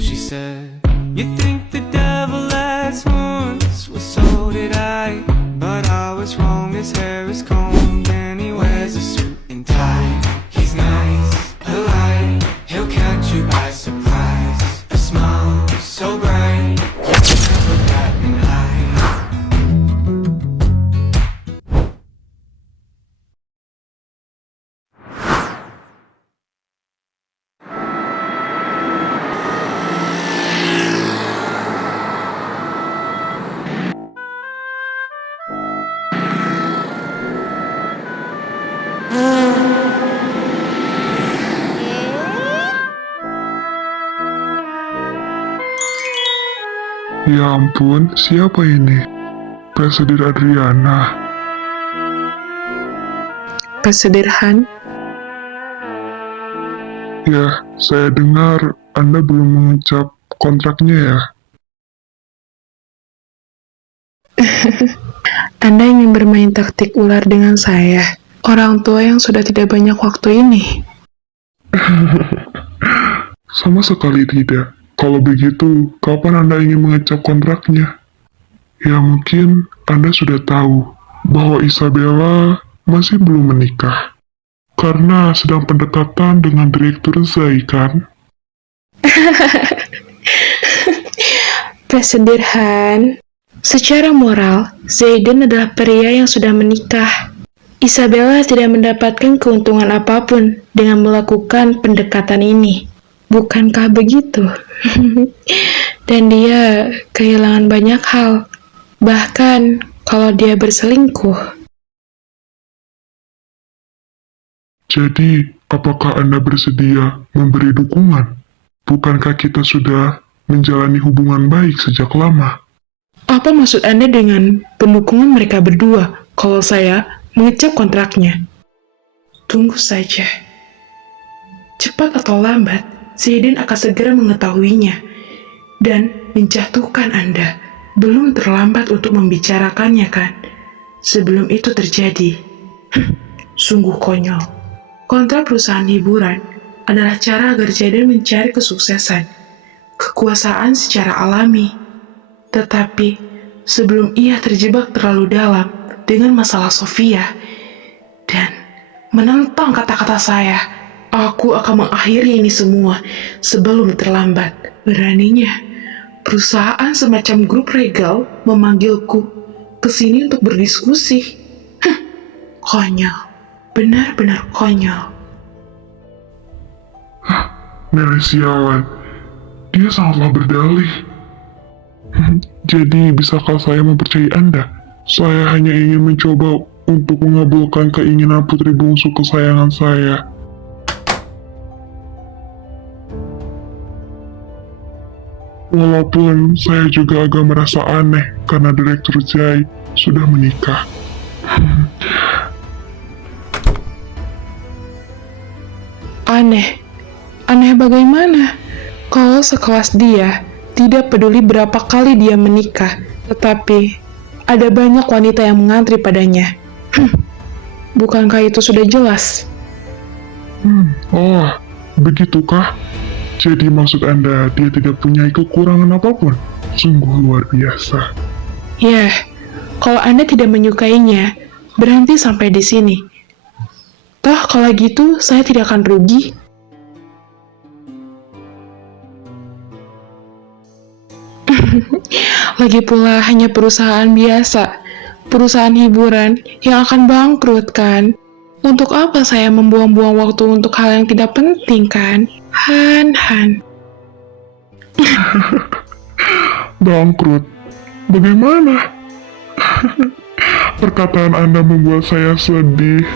She said, "You think the devil has horns? Well, so did I. But I was wrong, his hair is combed and he wears a suit and tie. He's nice, polite, he'll catch you by surprise. A smile so bright, you can never bat an eye." Ya ampun, siapa ini? Presiden Adriana. Kesederhan, Ya, saya dengar Anda belum mengucap kontraknya ya? Anda ingin bermain taktik ular dengan saya, orang tua yang sudah tidak banyak waktu ini. Sama sekali tidak. Kalau begitu, kapan Anda ingin mengecap kontraknya? Ya mungkin Anda sudah tahu bahwa Isabella masih belum menikah. Karena sedang pendekatan dengan Direktur Zai, kan? Kesederhan, secara moral, Zayden adalah pria yang sudah menikah. Isabella tidak mendapatkan keuntungan apapun dengan melakukan pendekatan ini. Bukankah begitu? Dan dia kehilangan banyak hal. Bahkan kalau dia berselingkuh. Jadi, apakah Anda bersedia memberi dukungan? Bukankah kita sudah menjalani hubungan baik sejak lama? Apa maksud Anda dengan pendukungan mereka berdua kalau saya mengecap kontraknya? Tunggu saja. Cepat atau lambat, Zayden akan segera mengetahuinya dan menjatuhkan Anda. Belum terlambat untuk membicarakannya, kan? Sebelum itu terjadi. Sungguh konyol. Kontrak perusahaan hiburan adalah cara agar Zayden mencari kesuksesan, kekuasaan secara alami. Tetapi, sebelum ia terjebak terlalu dalam dengan masalah Sofia dan menentang kata-kata saya, aku akan mengakhiri ini semua sebelum terlambat. Beraninya, perusahaan semacam grup Regal memanggilku ke sini untuk berdiskusi. Konyol. Benar-benar konyol. Nenek sialan, dia sangatlah berdalih. Jadi, bisakah saya mempercayai Anda? Saya hanya ingin mencoba untuk mengabulkan keinginan putri bungsu kesayangan saya. Walaupun saya juga agak merasa aneh karena Direktur Zai sudah menikah. Aneh. Aneh bagaimana? Kalau sekelas dia, tidak peduli berapa kali dia menikah, tetapi ada banyak wanita yang mengantri padanya. Bukankah itu sudah jelas? Oh, begitukah? Jadi maksud Anda dia tidak punya kekurangan apapun? Sungguh luar biasa. Ya, kalau Anda tidak menyukainya, berhenti sampai di sini. Toh kalau gitu, saya tidak akan rugi. Lagi pula hanya perusahaan biasa, perusahaan hiburan yang akan bangkrut, kan? Untuk apa saya membuang-buang waktu untuk hal yang tidak penting, kan? Han. Bangkrut? Bagaimana? Perkataan Anda membuat saya sedih.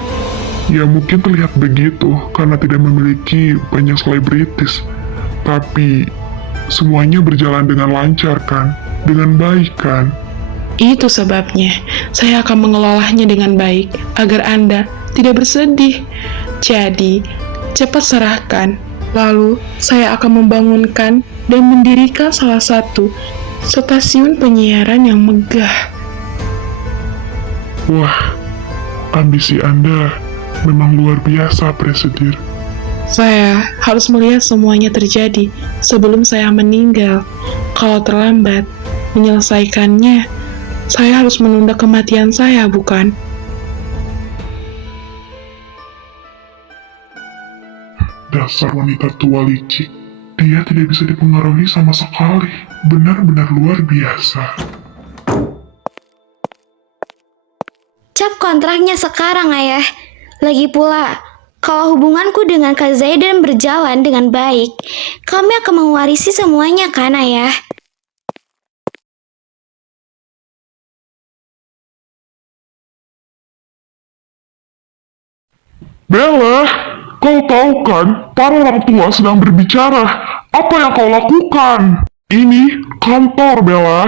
Ya mungkin terlihat begitu karena tidak memiliki banyak selebritis. Tapi semuanya berjalan dengan lancar, kan? Dengan baik, kan? Itu sebabnya saya akan mengelolanya dengan baik agar Anda tidak bersedih. Jadi, cepat serahkan. Lalu, saya akan membangunkan dan mendirikan salah satu stasiun penyiaran yang megah. Wah, ambisi Anda memang luar biasa, Presiden. Saya harus melihat semuanya terjadi sebelum saya meninggal. Kalau terlambat menyelesaikannya, saya harus menunda kematian saya, bukan? Dasar wanita tua licik. Dia tidak bisa dipengaruhi sama sekali. Benar-benar luar biasa. Cap kontraknya sekarang, Ayah. Lagi pula, kalau hubunganku dengan Kak Zaidan berjalan dengan baik, kami akan mewarisi semuanya kan, Ayah? Bella, kau tahu kan, para orang tua sedang berbicara. Apa yang kau lakukan? Ini kantor, Bella.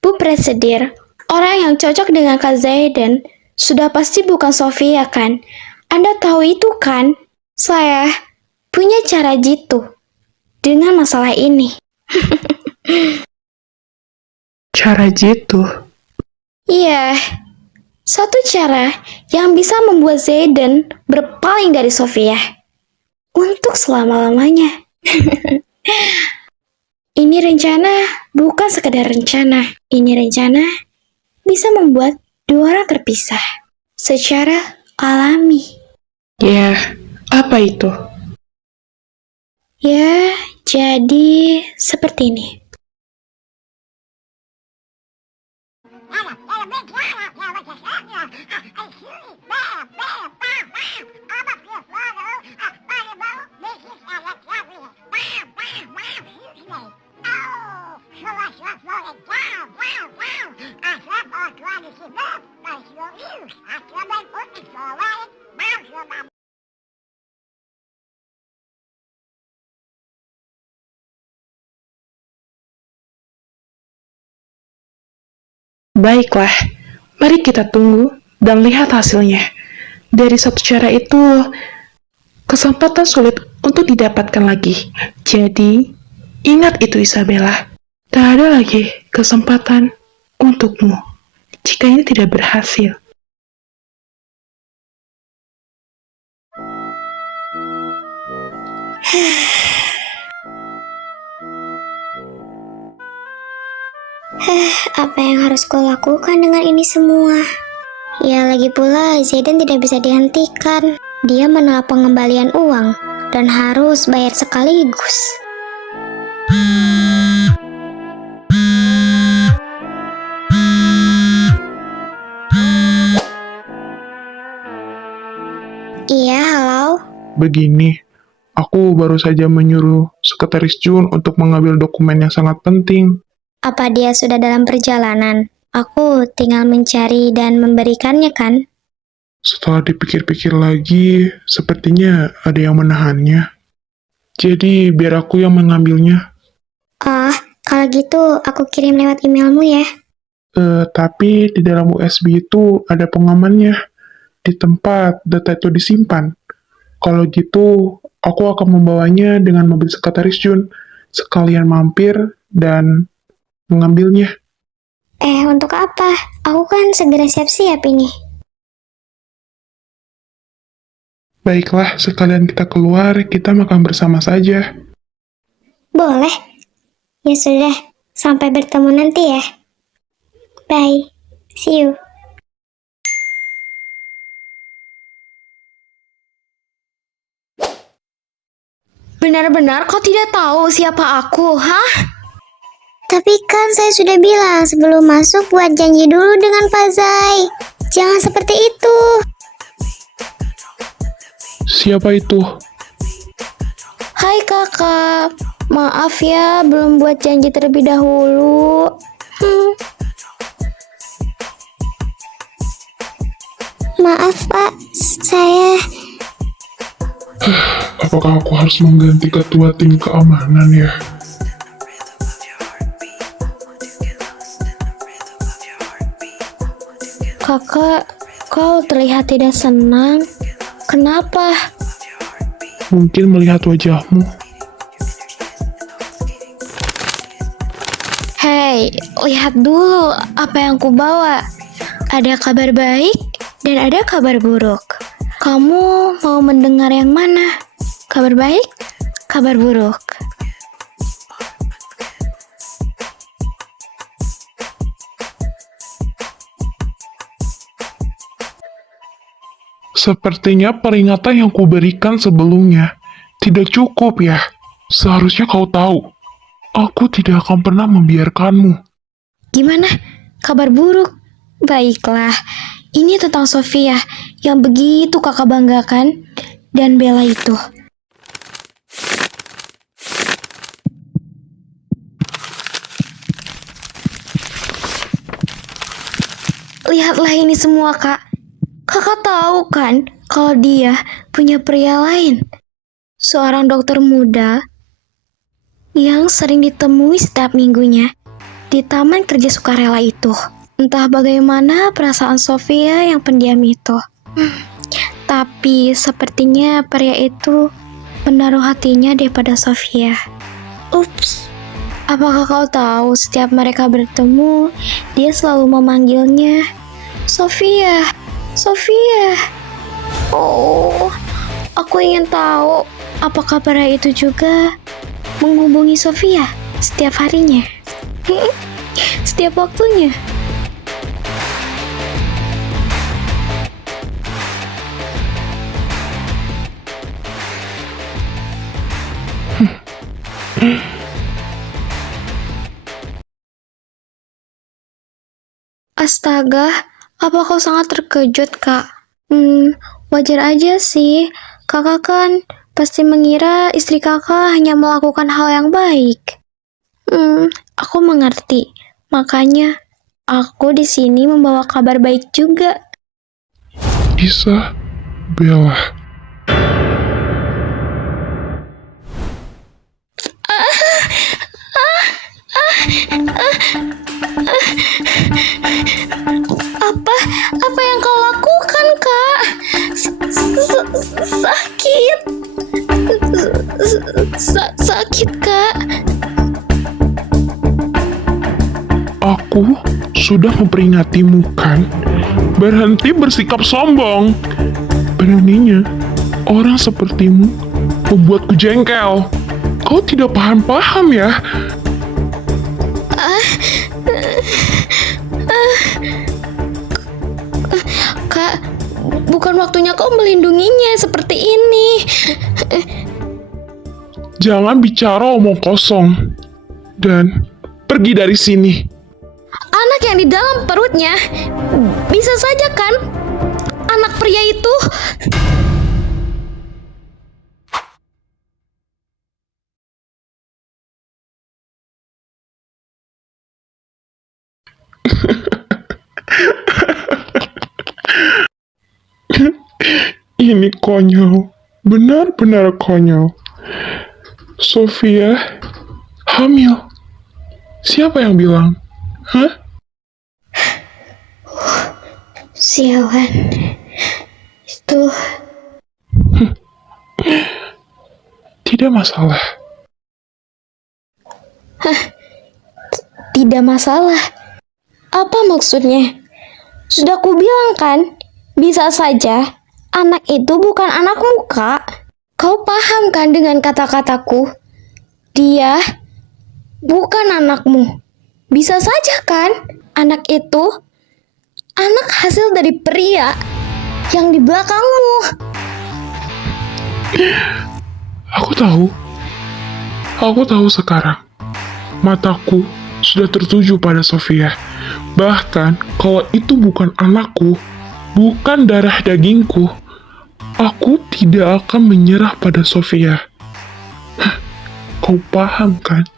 Bu Presidir, orang yang cocok dengan Kak Zaidan sudah pasti bukan Sofia kan? Anda tahu itu kan? Saya punya cara jitu dengan masalah ini. Cara jitu. Iya, satu cara yang bisa membuat Zaidan berpaling dari Sofia untuk selama-lamanya. Ini rencana bukan sekedar rencana. Ini rencana bisa membuat dua orang terpisah secara alami. Ya, apa itu? Ya, jadi seperti ini. Baiklah, mari kita tunggu dan lihat hasilnya. Dari satu cara itu, kesempatan sulit untuk didapatkan lagi. Jadi, ingat itu Isabella. Tak ada lagi kesempatan untukmu jika ini tidak berhasil. Apa yang harus kulakukan dengan ini semua? Ya, lagi pula Zaidan tidak bisa dihentikan. Dia menolak pengembalian uang dan harus bayar sekaligus. Iya, halo. Begini, aku baru saja menyuruh Sekretaris Jun untuk mengambil dokumen yang sangat penting. Apa dia sudah dalam perjalanan? Aku tinggal mencari dan memberikannya kan? Setelah dipikir-pikir lagi, sepertinya ada yang menahannya. Jadi, biar aku yang mengambilnya. Oh, kalau gitu aku kirim lewat emailmu ya. Tapi di dalam USB itu ada pengamannya. Di tempat data itu disimpan. Kalau gitu, aku akan membawanya dengan mobil Sekretaris Jun. Sekalian mampir dan mengambilnya. Untuk apa? Aku kan segera siap-siap ini. Baiklah, sekalian kita keluar, kita makan bersama saja. Boleh. Ya sudah, sampai bertemu nanti ya. Bye. See you. Benar-benar kau tidak tahu siapa aku, hah? Tapi kan saya sudah bilang sebelum masuk buat janji dulu dengan Pak Zai. Jangan seperti itu. Siapa itu? Hai kakak, maaf ya belum buat janji terlebih dahulu. Maaf pak, saya... Apakah aku harus mengganti ketua tim keamanan ya? Kakak, kau terlihat tidak senang. Kenapa? Mungkin melihat wajahmu. Hei, lihat dulu apa yang kubawa. Ada kabar baik dan ada kabar buruk. Kamu mau mendengar yang mana? Kabar baik, kabar buruk. Sepertinya peringatan yang kuberikan sebelumnya tidak cukup ya. Seharusnya kau tahu, aku tidak akan pernah membiarkanmu. Gimana? Kabar buruk? Baiklah, ini tentang Sofia yang begitu kakak banggakan dan Bella itu. Lihatlah ini semua, Kak. Kakak tahu kan kalau dia punya pria lain. Seorang dokter muda yang sering ditemui setiap minggunya di taman kerja sukarela itu. Entah bagaimana perasaan Sofia yang pendiam itu. Tapi sepertinya pria itu menaruh hatinya daripada Sofia. Ups. Apakah kau tahu setiap mereka bertemu, dia selalu memanggilnya Sofia, Sofia. Oh, aku ingin tahu apakah pria itu juga menghubungi Sofia setiap harinya, setiap waktunya. Astaga, apa kau sangat terkejut, Kak? Wajar aja sih. Kakak kan pasti mengira istri kakak hanya melakukan hal yang baik. Aku mengerti. Makanya, aku di sini membawa kabar baik juga. Isa, Bella. Apa yang kau lakukan, Kak? Sakit. Sakit, Kak. Aku sudah memperingatimu kan? Berhenti bersikap sombong. Beraninya, orang sepertimu membuatku jengkel. Kau tidak paham-paham ya? Kak, bukan waktunya kau melindunginya seperti ini. Jangan bicara omong kosong. Dan pergi dari sini. Anak yang di dalam perutnya bisa saja kan anak pria itu. Ini konyol. Benar-benar konyol. Sofia hamil. Siapa yang bilang? Hah? Sialan. Itu Tidak masalah. tidak masalah. Apa maksudnya? Sudah kubilang kan, bisa saja anak itu bukan anakmu, Kak. Kau paham kan dengan kata-kataku? Dia bukan anakmu. Bisa saja kan anak itu anak hasil dari pria yang di belakangmu. Aku tahu sekarang. Mataku sudah tertuju pada Sofia. Bahkan kalau itu bukan anakku, bukan darah dagingku, aku tidak akan menyerah pada Sofia. Kau paham kan?